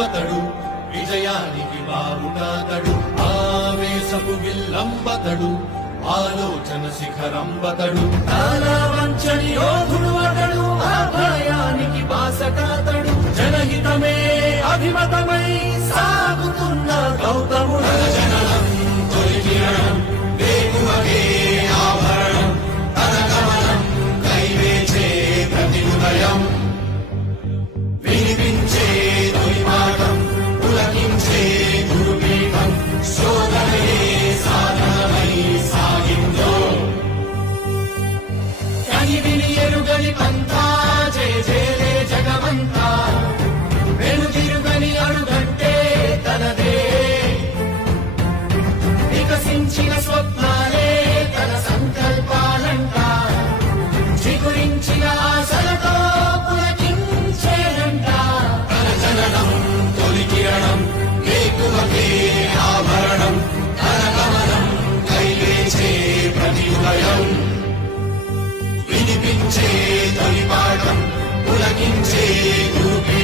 అతడు విజయానికి బావుటాతడు ఆవేశపు విల్లంబతడు ఆలోచన శిఖరంబతడు వంచని యోధుడు అతడు ఆ భయానికి బాసటాతడు జనహితమే అభిమతమై సాగుతున్న గౌతముడు జననం తొలి కిరణం వేకువగే ఆభరణం తన గమనం కైవేచే ప్రతి ఉదయం వినిపించే తొలి పాఠం పులకించే గురుపీఠం శోధనయే సాధనమై సాగిందో కని విని ఎరుగని పంతా జయ జయలే జగమంతా వెనుదిరుగని అడుగంటే తనదే వికసించిన స్వప్నాలే తన సంకల్పాలంట చిగురించిన ఆశలతో పులకించేనంట తన జననం తొలి కిరణం వేకువకే ఆభరణం తన గమనం కైవేచే ప్రతి ఉదయం వినిపించే తొలి పాఠం పులకించే గురుపే